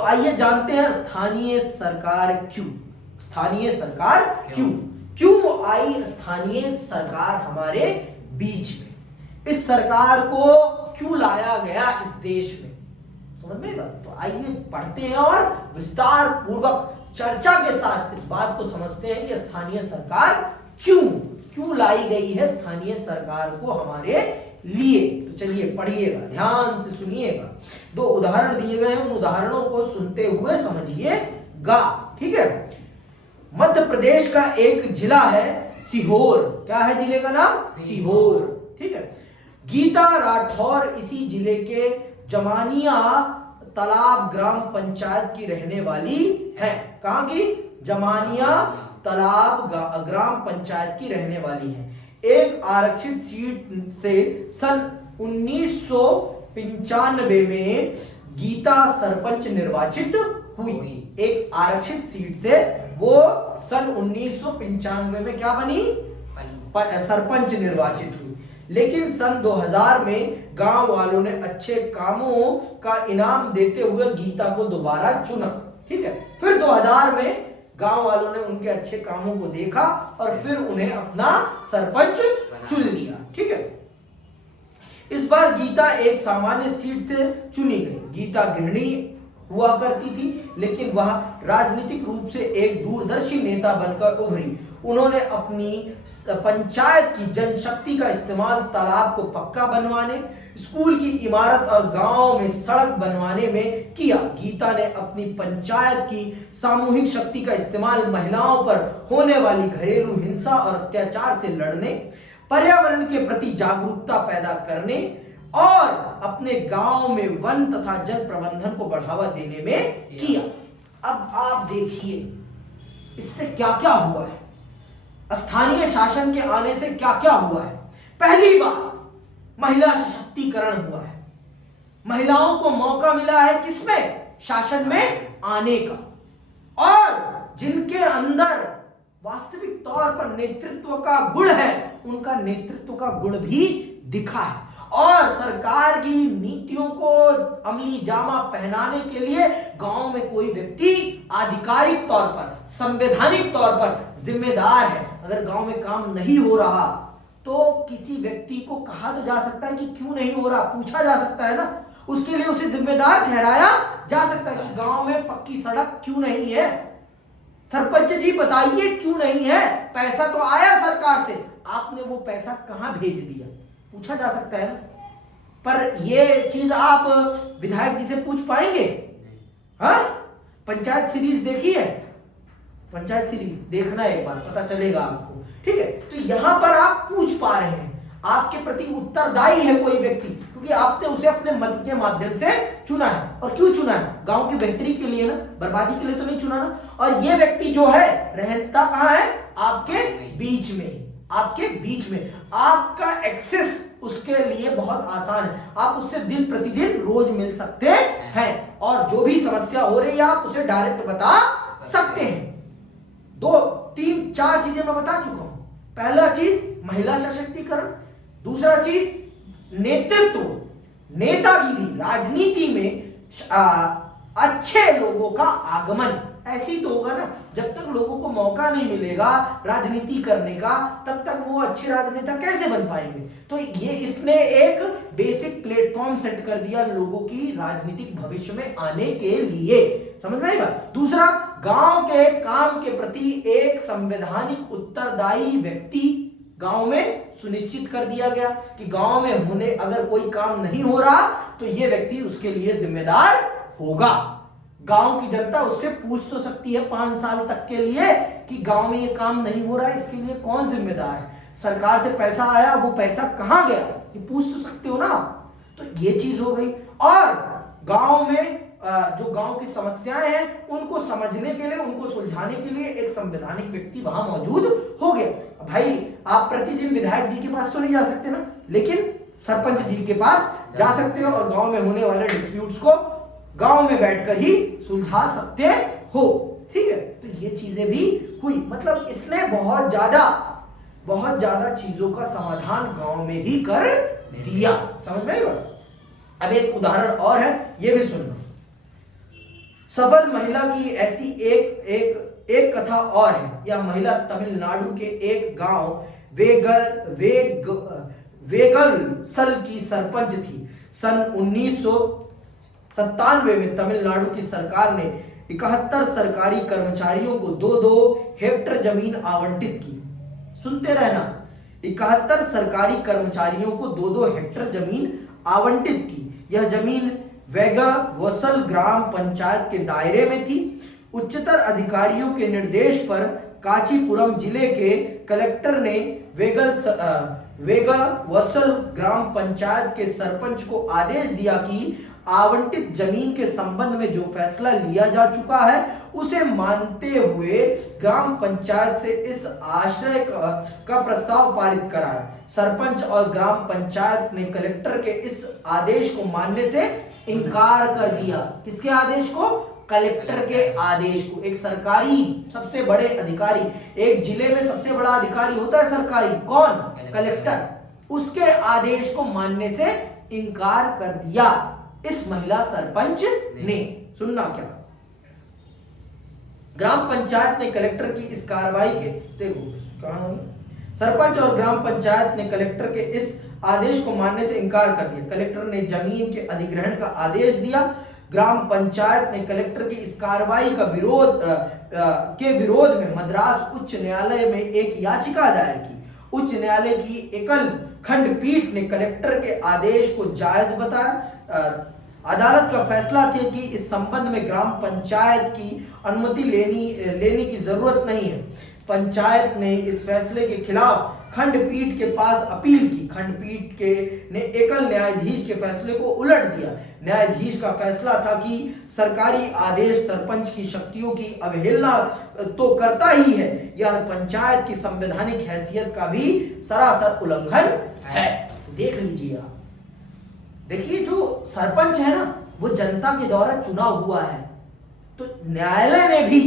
तो आइए जानते हैं स्थानीय सरकार क्यों, स्थानीय सरकार क्यों आई स्थानीय सरकार हमारे बीच में, इस सरकार को क्यों लाया गया इस देश में, समझ में बात। तो आइए पढ़ते हैं और विस्तार पूर्वक चर्चा के साथ इस बात को समझते हैं कि स्थानीय सरकार क्यों लाई गई है स्थानीय सरकार को हमारे लिए। तो चलिए पढ़िएगा, ध्यान से सुनिएगा। दो उदाहरण दिए गए हैं, उन उदाहरणों को सुनते हुए समझिएगा, ठीक है। मध्य प्रदेश का एक जिला है सीहोर। क्या है जिले का नाम? सीहोर, ठीक है। गीता राठौर इसी जिले के जमानिया तालाब ग्राम पंचायत की रहने वाली है। कहां की? जमानिया तालाब ग्राम पंचायत की रहने वाली है। एक आरक्षित सीट से सन 1995 में गीता सरपंच निर्वाचित हुई। एक आरक्षित सीट से वो सन 1995 में क्या बनी? सरपंच निर्वाचित हुई। लेकिन सन 2000 में गांव वालों ने अच्छे कामों का इनाम देते हुए गीता को दोबारा चुना, ठीक है। फिर 2000 में गांव वालों ने उनके अच्छे कामों को देखा और फिर उन्हें अपना सरपंच चुन लिया, ठीक है। इस बार गीता एक सामान्य सीट से चुनी गई। गीता गृहिणी हुआ करती थी, लेकिन वह राजनीतिक रूप से एक दूरदर्शी नेता बनकर उभरी। उन्होंने अपनी पंचायत की जनशक्ति का इस्तेमाल तालाब को पक्का बनवाने, स्कूल की इमारत और गांव में सड़क बनवाने में किया। गीता ने अपनी पंचायत की सामूहिक शक्ति का इस्तेमाल महिलाओं पर होने वाली घरेलू हिंसा और अत्याचार से लड़ने, पर्यावरण के प्रति जागरूकता पैदा करने और अपने गांव में वन तथा जल प्रबंधन को बढ़ावा देने में किया। अब आप देखिए इससे क्या क्या हुआ है, स्थानीय शासन के आने से क्या क्या हुआ है। पहली बात, महिला सशक्तिकरण हुआ है। महिलाओं को मौका मिला है किसमें? शासन में आने का, और जिनके अंदर वास्तविक तौर पर नेतृत्व का गुण है, उनका नेतृत्व का गुण भी दिखा है। और सरकार की नीतियों को अमली जामा पहनाने के लिए गांव में कोई व्यक्ति आधिकारिक तौर पर, संवैधानिक तौर पर जिम्मेदार है। अगर गांव में काम नहीं हो रहा तो किसी व्यक्ति को कहा तो जा सकता है कि क्यों नहीं हो रहा, पूछा जा सकता है ना, उसके लिए उसे जिम्मेदार ठहराया जा सकता है कि गांव में पक्की सड़क क्यों नहीं है, सरपंच जी बताइए क्यों नहीं है, पैसा तो आया सरकार से, आपने वो पैसा कहां भेज दिया, पूछा जा सकता है ना। पर ये चीज आप विधायक जी से पूछ पाएंगे? हाँ, पंचायत सीरीज देखी है? पंचायत सीरीज देखना एक बार, पता चलेगा आपको, ठीक है। तो यहां पर आप पूछ पा रहे हैं, आपके प्रति उत्तरदायी है कोई व्यक्ति, क्योंकि आपने उसे अपने मत के माध्यम से चुना है। और क्यों चुना है? गांव की बेहतरी के लिए ना, बर्बादी के लिए तो नहीं चुना ना। और ये व्यक्ति जो है रहता कहां है? आपके बीच में, आपके बीच में। आपका एक्सेस उसके लिए बहुत आसान है, आप उससे दिन प्रतिदिन रोज मिल सकते हैं और जो भी समस्या हो रही है आप उसे डायरेक्ट बता सकते हैं। 2, 3, 4 चीजें मैं बता चुका हूं। पहला चीज महिला सशक्तिकरण, दूसरा चीज नेतृत्व, नेतागिरी, राजनीति में अच्छे लोगों का आगमन। ऐसे ही तो होगा ना, जब तक लोगों को मौका नहीं मिलेगा राजनीति करने का, तब तक वो अच्छे राजनेता कैसे बन पाएंगे। तो ये इसने एक बेसिक प्लेटफॉर्म सेट कर दिया लोगों की राजनीतिक भविष्य में आने के लिए, समझ में आई बात। दूसरा, गांव के काम के प्रति एक संवैधानिक उत्तरदायी व्यक्ति गांव में सुनिश्चित कर दिया गया कि गांव में होने अगर कोई काम नहीं हो रहा तो ये व्यक्ति उसके लिए जिम्मेदार होगा। गांव की जनता उससे पूछ तो सकती है 5 साल तक के लिए कि गांव में ये काम नहीं हो रहा है, इसके लिए कौन जिम्मेदार है, सरकार से पैसा आया, वो पैसा कहां गया, ये पूछ तो सकते हो ना। तो ये चीज हो गई। और गांव में जो गांव की समस्याएं हैं उनको समझने के लिए, उनको सुलझाने के लिए एक संवैधानिक व्यक्ति वहां मौजूद हो गया। भाई आप प्रतिदिन विधायक जी के पास तो नहीं जा सकते ना, लेकिन सरपंच जी के पास जा सकते हो और गांव में होने वाले डिस्प्यूट्स को गांव में बैठकर ही सुलझा सकते हो, ठीक है। तो ये चीजें भी हुई, मतलब इसने बहुत ज्यादा चीजों का समाधान गांव में ही कर दिया, समझ में आएगा। अब एक उदाहरण और है, ये भी सुनना। सफल महिला की ऐसी एक एक एक कथा और है। यह महिला तमिलनाडु के एक गांव वेगलसल की सरपंच थी। सन 1997 में तमिलनाडु की सरकार ने 71 सरकारी कर्मचारियों को 2-2 हेक्टेयर जमीन आवंटित की। सुनते रहना, 71 सरकारी कर्मचारियों को 2-2 हेक्टेयर जमीन आवंटित की। यह जमीन वेगवसल ग्राम पंचायत के दायरे में थी। उच्चतर अधिकारियों के निर्देश पर कांचीपुरम जिले के कलेक्टर ने वेगवसल ग्राम पंचायत के सरपंच को आदेश दिया कि आवंटित जमीन के संबंध में जो फैसला लिया जा चुका है उसे मानते हुए ग्राम पंचायत से इस आशय का प्रस्ताव पारित कराए। सरपंच और ग्राम पंचायत ने कलेक्टर के इस आदेश को मानने से इनकार कर दिया। किसके आदेश को? कलेक्टर के आदेश को। एक सरकारी सबसे बड़े अधिकारी, एक जिले में सबसे बड़ा अधिकारी होता है सरकारी, कौन? कलेक्टर। उसके आदेश को मानने से इनकार कर दिया इस महिला सरपंच ने। सुनना क्या, ग्राम पंचायत ने कलेक्टर की इस कार्रवाई के, देखो कहां, सरपंच और ग्राम पंचायत ने कलेक्टर के इस आदेश को मानने से इनकार कर दिया। कलेक्टर ने जमीन के अधिग्रहण का आदेश दिया। ग्राम पंचायत ने कलेक्टर की इस कार्रवाई का विरोध में मद्रास उच्च न्यायालय में एक याचिका दायर की। उच्च न्यायालय की एकल खंडपीठ ने कलेक्टर के आदेश को जायज बताया। अदालत का फैसला था कि इस संबंध में ग्राम पंचायत की अनुमति लेने की जरूरत नहीं है। पंचायत ने इस फैसले के खिलाफ खंडपीठ के पास अपील की। खंडपीठ ने एकल न्यायाधीश के फैसले को उलट दिया। न्यायाधीश का फैसला था कि सरकारी आदेश सरपंच की शक्तियों की अवहेलना तो करता ही है, यह पंचायत की संवैधानिक हैसियत का भी सरासर उल्लंघन है। देख लीजिए आप, देखिए जो सरपंच है ना वो जनता के द्वारा चुना हुआ है, तो न्यायालय ने भी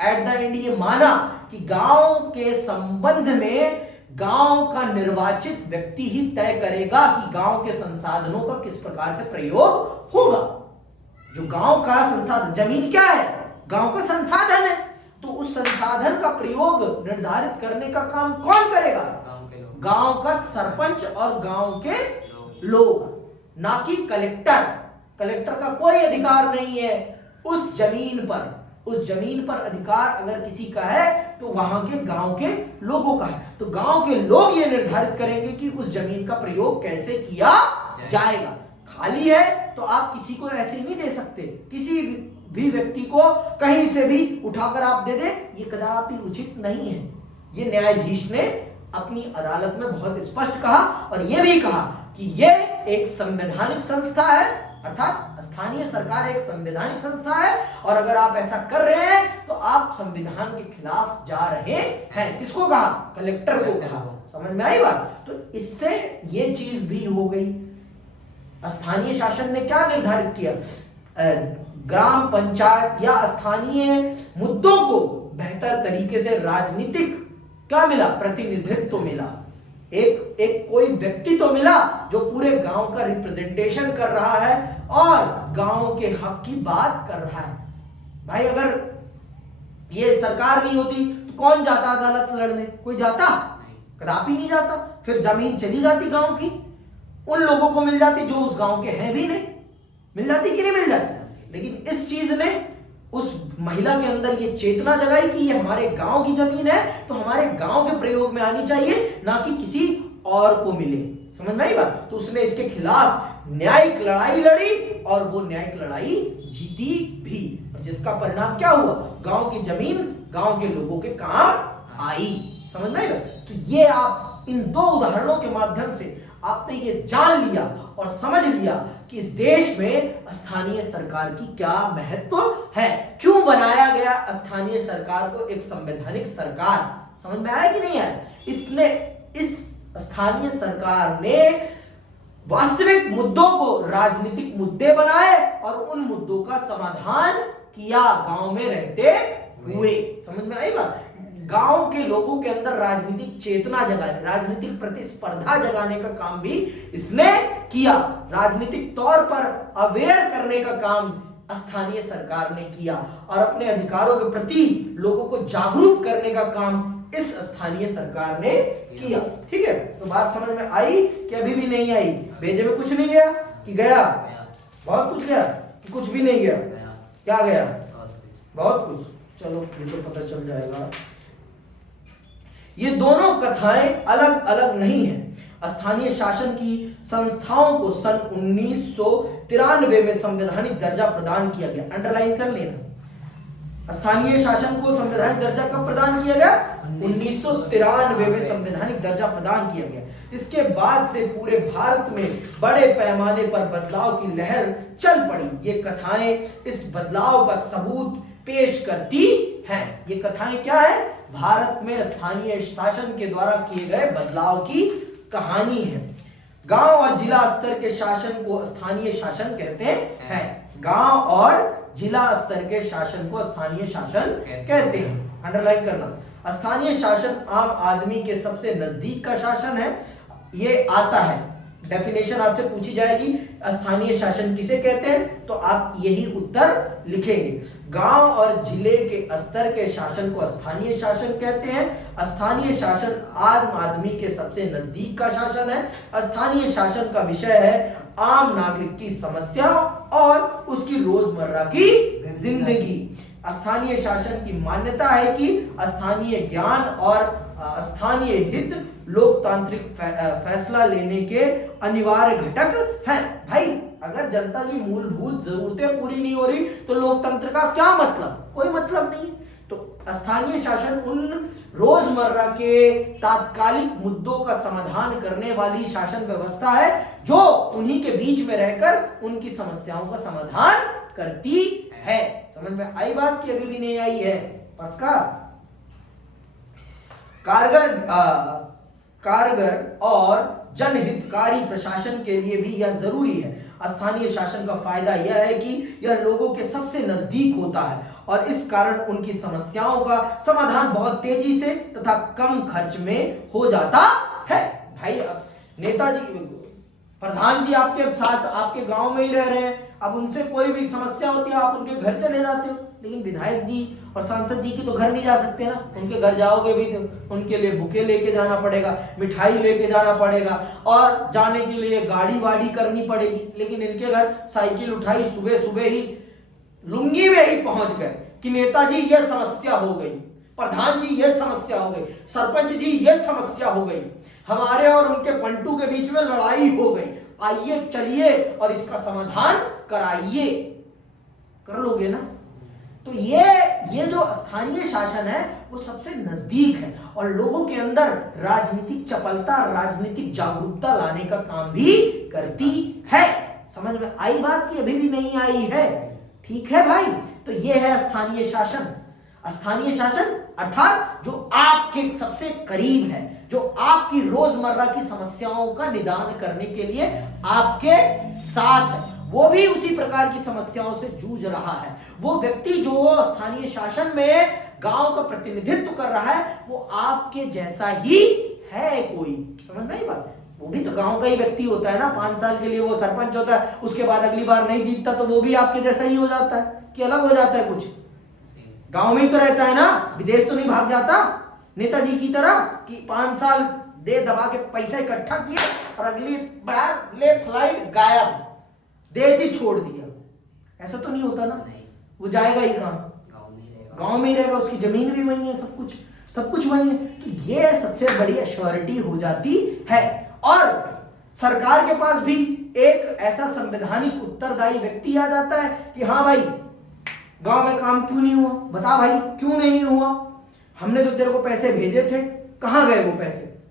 एट द एंड ये माना कि गांव के संबंध में गांव का निर्वाचित व्यक्ति ही तय करेगा कि गांव के संसाधनों का किस प्रकार से प्रयोग होगा। जो गांव का संसाधन, जमीन क्या है? गांव का संसाधन है, तो उस संसाधन का प्रयोग निर्धारित करने का काम कौन करेगा? गांव का सरपंच और गांव के लोग, ना कि कलेक्टर। कलेक्टर का कोई अधिकार नहीं है उस जमीन पर। उस जमीन पर अधिकार अगर किसी का है तो वहां के गांव के लोगों का है। तो गांव के लोग ये निर्धारित करेंगे कि उस जमीन का प्रयोग कैसे किया जाएगा। खाली है तो आप किसी को ऐसे नहीं दे सकते, किसी भी व्यक्ति को कहीं से भी उठाकर आप दे दे, ये कदापि उचित नहीं है। ये न्यायाधीश ने अपनी अदालत में बहुत स्पष्ट कहा और यह भी कहा कि यह एक संवैधानिक संस्था है, अर्थात स्थानीय सरकार एक संवैधानिक संस्था है, और अगर आप ऐसा कर रहे हैं तो आप संविधान के खिलाफ जा रहे हैं। किसको कहा? कलेक्टर को कहा। समझ में आई बात? तो इससे ये चीज भी हो गई। स्थानीय शासन ने क्या निर्धारित किया? ग्राम पंचायत या स्थानीय मुद्दों को बेहतर तरीके से राजनीतिक क्या मिला? प्रतिनिधित्व मिला। एक कोई व्यक्ति तो मिला जो पूरे गांव का रिप्रेजेंटेशन कर रहा है और गांव के हक की बात कर रहा है। भाई अगर ये सरकार नहीं होती तो कौन जाता अदालत लड़ने? कोई जाता? कदापि नहीं जाता। फिर जमीन चली जाती गांव की, उन लोगों को मिल जाती जो उस गांव के हैं भी नहीं। मिल जाती कि नहीं मिल जाती? लेकिन इस चीज ने उस महिला के अंदर ये चेतना जगाई कि ये हमारे गांव की जमीन है तो हमारे गांव के प्रयोग में आनी चाहिए, ना कि किसी और को मिले। समझ में आई बात? तो उसने इसके खिलाफ न्यायिक लड़ाई लड़ी और वो न्यायिक लड़ाई जीती भी, और जिसका परिणाम क्या हुआ? गांव की जमीन गांव के लोगों के काम आई। समझ में आई बात? तो ये आप इन दो उदाहरणों के माध्यम से आपने ये जान लिया और समझ लिया कि इस देश में स्थानीय सरकार की क्या महत्व है, क्यों बनाया गया स्थानीय सरकार को एक संवैधानिक सरकार। समझ में आया कि नहीं आया? इसने, इस स्थानीय सरकार ने वास्तविक मुद्दों को राजनीतिक मुद्दे बनाए और उन मुद्दों का समाधान किया गांव में रहते हुए। समझ में आई बात? गांव के लोगों के अंदर राजनीतिक चेतना जगाए, राजनीतिक प्रतिस्पर्धा जगाने का काम भी इसने किया। राजनीतिक तौर पर अवेयर करने का काम स्थानीय सरकार ने किया और अपने अधिकारों के प्रति लोगों को जागरूक करने का काम इस स्थानीय सरकार ने किया। ठीक है, तो बात समझ में आई कि अभी भी नहीं आई? भेजे में कुछ नहीं गया कि गया? बहुत कुछ गया कि कुछ भी नहीं गया? क्या गया? बहुत कुछ। चलो ये तो पता चल जाएगा। ये दोनों कथाएं अलग अलग नहीं है। स्थानीय शासन की संस्थाओं को सन 1993 में संवैधानिक दर्जा प्रदान किया गया। अंडरलाइन कर लेना, स्थानीय शासन को संवैधानिक दर्जा कब प्रदान किया गया? 1993 में संवैधानिक दर्जा प्रदान किया गया। इसके बाद से पूरे भारत में बड़े पैमाने पर बदलाव की लहर चल पड़ी। ये कथाएं इस बदलाव का सबूत पेश करती हैं। ये कथाएं क्या है? भारत में स्थानीय शासन के द्वारा किए गए बदलाव की कहानी है। गांव और जिला स्तर के शासन को स्थानीय शासन कहते हैं। गांव और जिला स्तर के शासन को स्थानीय शासन कहते हैं। अंडरलाइन करना, स्थानीय शासन आम आदमी के सबसे नजदीक का शासन है। ये आता है, डेफिनेशन आपसे पूछी जाएगी स्थानीय शासन किसे कहते हैं, तो आप यही उत्तर लिखेंगे। गांव और जिले के स्तर के शासन को स्थानीय शासन कहते हैं। स्थानीय शासन आम आदमी के सबसे नजदीक का शासन है। स्थानीय शासन का विषय है आम नागरिक की समस्या और उसकी रोजमर्रा की जिंदगी। स्थानीय शासन की मान्यता है कि स्थानीय ज्ञान और स्थानीय हित लोकतांत्रिक फैसला लेने के अनिवार्य घटक हैं। भाई अगर जनता की मूलभूत जरूरतें पूरी नहीं हो रही तो लोकतंत्र का क्या मतलब? कोई मतलब नहीं। तो स्थानीय शासन उन रोजमर्रा के तात्कालिक मुद्दों का समाधान करने वाली शासन व्यवस्था है जो उन्हीं के बीच में रहकर उनकी समस्याओं का समाधान करती है। समझ में आई बात की अभी भी नहीं आई है? पक्का? कारगर और जनहितकारी प्रशासन के लिए भी यह जरूरी है। स्थानीय शासन का फायदा यह है कि यह लोगों के सबसे नजदीक होता है और इस कारण उनकी समस्याओं का समाधान बहुत तेजी से तथा कम खर्च में हो जाता है। भाई नेताजी, प्रधान जी आपके साथ आपके गांव में ही रह रहे हैं, अब उनसे कोई भी समस्या होती है आप उनके घर चले जाते हो, लेकिन विधायक जी और सांसद जी की तो घर नहीं जा सकते ना। उनके घर जाओगे भी तो उनके लिए बुके लेके जाना पड़ेगा, मिठाई लेके जाना पड़ेगा और जाने के लिए गाड़ी वाड़ी करनी पड़ेगी। लेकिन इनके घर साइकिल उठाई, सुबह सुबह ही लुंगी में ही पहुंच गए कि नेताजी ये समस्या हो गई, प्रधान जी ये समस्या हो गई, सरपंच जी ये समस्या हो गई, हमारे और उनके पंटू के बीच में लड़ाई हो गई, आइए चलिए और इसका समाधान कराइए। कर लोगे ना? तो ये जो स्थानीय शासन है वो सबसे नजदीक है और लोगों के अंदर राजनीतिक चपलता, राजनीतिक जागरूकता लाने का काम भी करती है। समझ में आई बात की अभी भी नहीं आई है? ठीक है भाई, तो ये है स्थानीय शासन। स्थानीय शासन अर्थात जो आपके सबसे करीब है, जो आपकी रोजमर्रा की समस्याओं का निदान करने के लिए आपके साथ है, वो भी उसी प्रकार की समस्याओं से जूझ रहा है। वो व्यक्ति जो स्थानीय शासन में गांव का प्रतिनिधित्व कर रहा है वो आपके जैसा ही है कोई। समझ में आई बात? वो भी तो गांव का ही व्यक्ति होता है ना, 5 साल के लिए वो सरपंच होता है, उसके बाद अगली बार नहीं जीतता तो वो भी आपके जैसा ही हो जाता है कि अलग हो जाता है कुछ? गांव में ही तो रहता है ना, विदेश तो नहीं भाग जाता नेताजी की तरह कि 5 साल दे दबा के पैसा इकट्ठा किया और अगली बार ले फ्लाइट गायब, देश ही छोड़ दिया। ऐसा तो नहीं होता ना। वो जाएगा ही कहां? गांव में ही रहेगा, उसकी जमीन भी वही है, सब कुछ वही है। तो ये सबसे बड़ी एश्योरिटी हो जाती है और सरकार के पास भी एक ऐसा संवैधानिक उत्तरदायी व्यक्ति आ जाता है कि हाँ भाई गांव में काम क्यों नहीं हुआ, बता भाई क्यों नहीं हुआ, हमने तो तेरे को पैसे भेजे थे, कहां गए वो पैसे?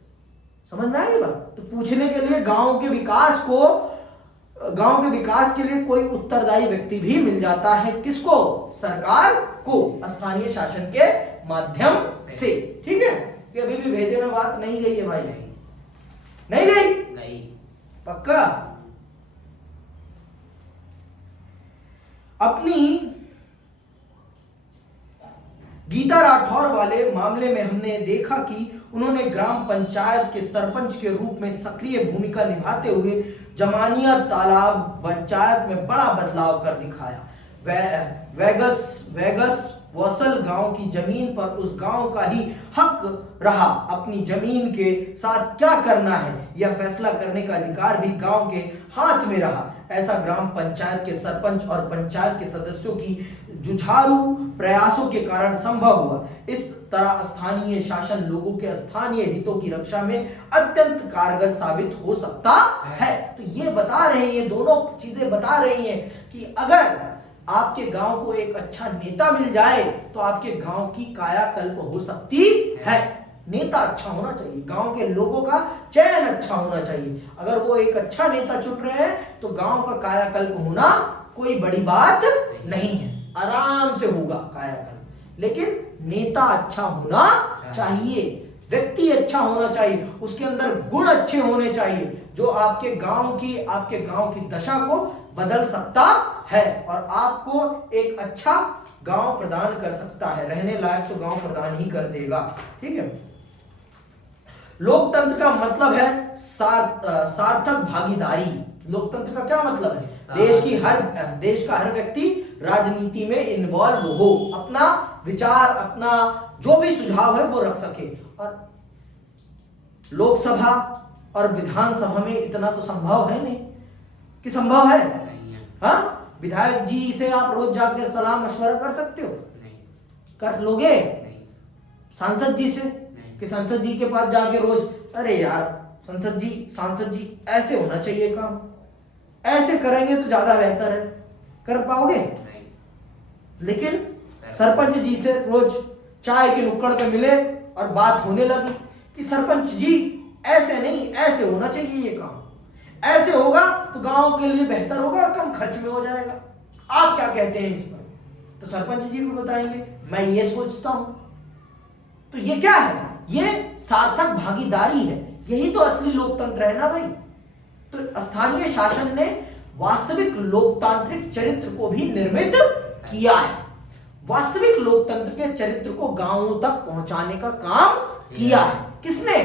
समझ में आई बात? तो पूछने के लिए गांव के विकास के लिए कोई उत्तरदायी व्यक्ति भी मिल जाता है। किसको? सरकार को, स्थानीय शासन के माध्यम से। ठीक है, कि अभी भी भेजे में बात नहीं गई है भाई? नहीं गई? पक्का? अपनी गीता राठौर वाले मामले में हमने देखा कि उन्होंने ग्राम पंचायत के सरपंच के रूप में सक्रिय भूमिका निभाते हुए जमानिया तालाब पंचायत में बड़ा बदलाव कर दिखाया। वेगस वेगस वसल गांव की जमीन पर उस गांव का ही हक रहा। अपनी जमीन के साथ क्या करना है यह फैसला करने का अधिकार भी गांव के हाथ में रहा। ऐसा ग्राम पंचायत के सरपंच और पंचायत के सदस्यों की जुझारू प्रयासों के कारण संभव हुआ। इस तरह स्थानीय शासन लोगों के स्थानीय हितों की रक्षा में अत्यंत कारगर साबित हो सकता है। तो ये बता रहे हैं, ये दोनों चीजें बता रही हैं कि अगर आपके गांव को एक अच्छा नेता मिल जाए तो आपके गांव की कायाकल्प हो सकती है। नेता अच्छा होना चाहिए, गांव के लोगों का चयन अच्छा होना चाहिए। अगर वो एक अच्छा नेता चुन रहे हैं तो गांव का कायाकल्प होना कोई बड़ी बात नहीं है, आराम से होगा कायाकल्प। लेकिन नेता अच्छा होना चाहिए, व्यक्ति अच्छा होना चाहिए, उसके अंदर गुण अच्छे होने चाहिए जो आपके गांव की दशा को बदल सकता है और आपको एक अच्छा गांव प्रदान कर सकता है। रहने लायक तो गांव प्रदान ही कर देगा। ठीक है। लोकतंत्र का मतलब है सार्थक भागीदारी। लोकतंत्र का क्या मतलब है? देश का हर व्यक्ति राजनीति में इन्वॉल्व हो, अपना विचार, अपना जो भी सुझाव है वो रख सके। और लोकसभा और विधानसभा में इतना तो संभव है नहीं कि संभव है? हाँ, विधायक जी से आप रोज जाकर सलाह मशवरा कर सकते हो? नहीं। कर लोगे? नहीं। सांसद जी से कि सांसद जी के पास जाके रोज, अरे यार सांसद जी ऐसे होना चाहिए काम, ऐसे करेंगे तो ज्यादा बेहतर है, कर पाओगे? नहीं। लेकिन सरपंच जी से रोज चाय के नुक्कड़ पे मिले और बात होने लगी कि सरपंच जी ऐसे नहीं, ऐसे होना चाहिए ये काम, ऐसे होगा तो गांव के लिए बेहतर होगा और कम खर्च में हो जाएगा। आप क्या कहते हैं इस पर? तो सरपंच जी भी बताएंगे मैं ये सोचता हूं। तो ये क्या है? ये सार्थक भागीदारी है। यही तो असली लोकतंत्र है ना भाई। तो स्थानीय शासन ने वास्तविक लोकतांत्रिक चरित्र को भी निर्मित किया है। वास्तविक लोकतंत्र के चरित्र को गांवों तक पहुंचाने का काम किया है। किसने?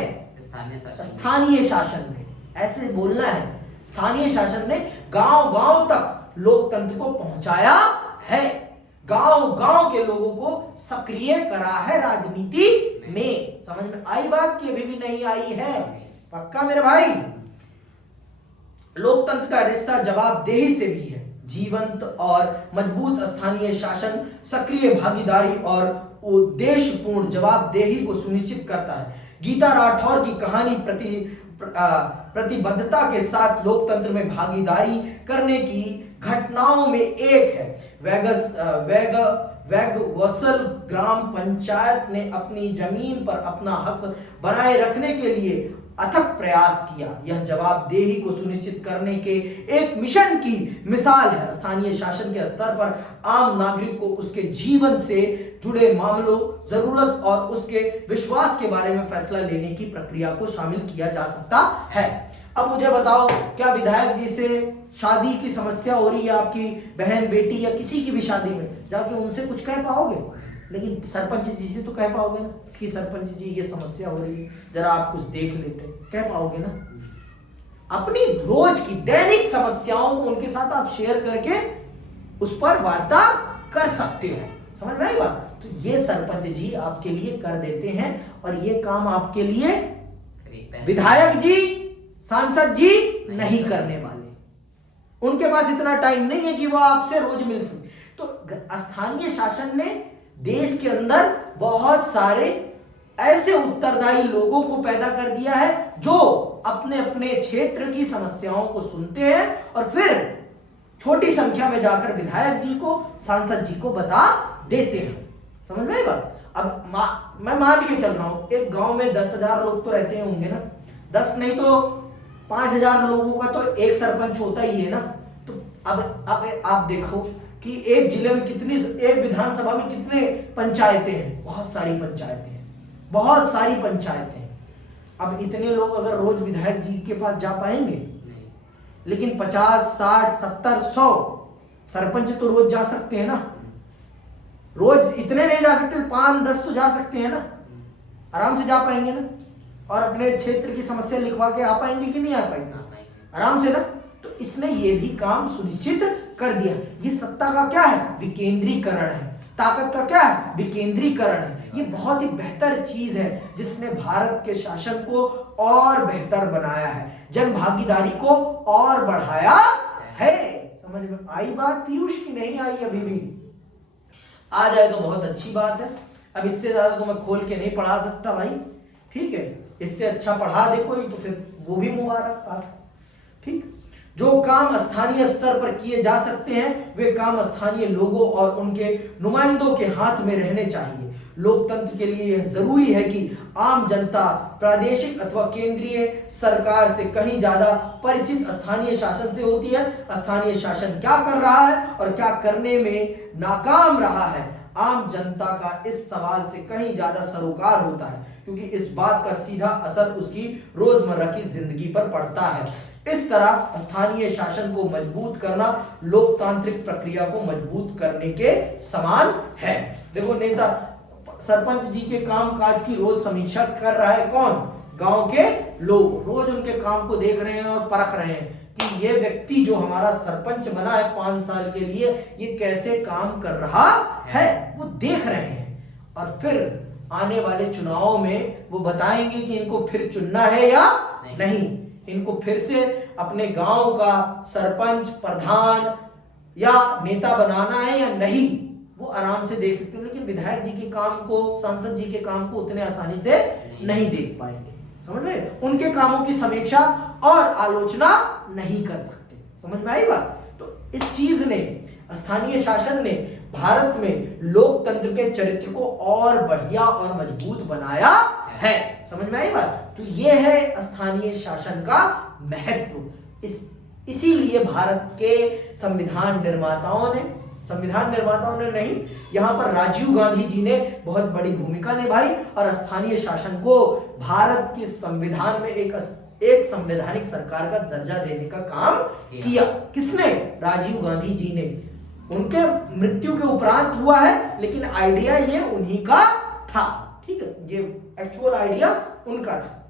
स्थानीय शासन ने। ऐसे बोलना है, स्थानीय शासन ने गांव तक लोकतंत्र को पहुंचाया है, गांव के लोगों को सक्रिय करा है राजनीति में। समझ में आई बात की अभी भी नहीं आई है? पक्का मेरे भाई? लोकतंत्र का रिश्ता जवाबदेही से भी है। जीवंत और मजबूत स्थानीय शासन सक्रिय भागीदारी और उद्देश्यपूर्ण जवाबदेही को सुनिश्चित करता है। गीता राठौर की कहानी प्रतिबद्धता के साथ लोकतंत्र में भागीदारी करने की घटनाओं में एक है। वेगवसल ग्राम पंचायत ने अपनी जमीन पर अपना हक बनाए रखने के लिए अथक प्रयास किया। यह जवाबदेही को सुनिश्चित करने के एक मिशन की मिसाल है। स्थानीय शासन के स्तर पर आम नागरिक को उसके जीवन से जुड़े मामलों, जरूरत और उसके विश्वास के बारे में फैसला लेने की प्रक्रिया को शामिल किया जा सकता है। अब मुझे बताओ, क्या विधायक जी से शादी की समस्या हो रही है, आपकी बहन बेटी या किसी की भी शादी में, जाके उनसे कुछ कह पाओगे? लेकिन सरपंच जी से तो कह पाओगे ना कि सरपंच जी ये समस्या हो रही है, जरा आप कुछ देख लेते, कह पाओगे ना? अपनी रोज की दैनिक समस्याओं को उनके साथ आप शेयर करके उस पर वार्ता कर सकते हो। समझ में आई बात? तो ये सरपंच जी आपके लिए कर देते हैं और ये काम आपके लिए विधायक जी, सांसद जी नहीं करने वाले। उनके पास इतना टाइम नहीं है कि वो आपसे रोज मिल सके। तो स्थानीय शासन ने देश के अंदर बहुत सारे ऐसे उत्तरदायी लोगों को पैदा कर दिया है जो अपने अपने क्षेत्र की समस्याओं को सुनते हैं और फिर छोटी संख्या में जाकर विधायक जी को, सांसद जी को बता देते हैं। समझ में आई बात? अब मैं मान के चल रहा हूं एक गांव में 10,000 लोग तो रहते होंगे ना, 10 नहीं तो 5,000 लोगों का तो एक सरपंच होता ही है ना। तो अब आप देखो कि एक जिले में कितनी, एक विधानसभा में कितने पंचायतें हैं? बहुत सारी पंचायतें हैं, बहुत सारी पंचायतें हैं। अब इतने लोग अगर रोज विधायक जी के पास जा पाएंगे? लेकिन 50, 60, 70, 100 सरपंच तो रोज जा सकते हैं ना। रोज इतने नहीं जा सकते, 5-10 तो जा सकते हैं ना, आराम से जा पाएंगे ना। और अपने क्षेत्र की समस्या लिखवा के आ पाएंगे कि नहीं आ पाएंगे? आराम से ना। तो इसने ये भी काम सुनिश्चित कर दिया। ये सत्ता का क्या है? विकेंद्रीकरण है। ताकत का क्या है? विकेंद्रीकरण है। ये बहुत ही बेहतर चीज है जिसने भारत के शासन को और बेहतर बनाया है, जन भागीदारी को और बढ़ाया है। समझ में आई बात पीयूष की नहीं आई? अभी भी आ जाए तो बहुत अच्छी बात है। अब इससे ज्यादा तो मैं खोल के नहीं पढ़ा सकता भाई, ठीक है। इससे अच्छा पढ़ा दे कोई तो फिर वो भी मुबारक बात, ठीक। जो काम स्थानीय स्तर पर किए जा सकते हैं वे काम स्थानीय लोगों और उनके नुमाइंदों के हाथ में रहने चाहिए। लोकतंत्र के लिए यह जरूरी है कि आम जनता प्रादेशिक अथवा केंद्रीय सरकार से कहीं ज्यादा परिचित स्थानीय शासन से होती है। स्थानीय शासन क्या कर रहा है और क्या करने में नाकाम रहा है, आम जनता का इस सवाल से कहीं ज्यादा सरोकार होता है, क्योंकि इस बात का सीधा असर उसकी रोजमर्रा की जिंदगी पर पड़ता है। इस तरह स्थानीय शासन को मजबूत करना लोकतांत्रिक प्रक्रिया को मजबूत करने के समान है। देखो नेता सरपंच जी के काम काज की रोज समीक्षा कर रहा है कौन? गांव के लोग रोज उनके काम को देख रहे हैं और परख रहे हैं कि ये व्यक्ति जो हमारा सरपंच बना है 5 साल के लिए ये कैसे काम कर रहा है, वो देख रहे हैं। और फिर आने वाले चुनावों में वो बताएंगे कि इनको फिर चुनना है या नहीं, इनको फिर से अपने गांव का सरपंच, प्रधान या नेता बनाना है या नहीं, वो आराम से देख सकते हैं। लेकिन विधायक जी के काम को, सांसद जी के काम को उतने आसानी से नहीं देख पाएंगे। समझ में? उनके कामों की समीक्षा और आलोचना नहीं कर सकते। समझ में आई बात? तो इस चीज ने, स्थानीय शासन ने भारत में लोकतंत्र के चरित्र को और बढ़िया और मजबूत बनाया है। समझ में आई बात? तो ये है स्थानीय शासन का महत्व। इसीलिए भारत के संविधान निर्माताओं ने नहीं, यहाँ पर राजीव गांधी जी ने बहुत बड़ी भूमिका निभाई और स्थानीय शासन को भारत के संविधान में एक संवैधानिक सरकार का दर्जा देने का काम किया। किसने? राजीव गांधी जी ने। उनके मृत्यु के उपरांत हुआ है, लेकिन आइडिया ये उन्हीं का था, ठीक है। ये एक्चुअल आइडिया उनका था।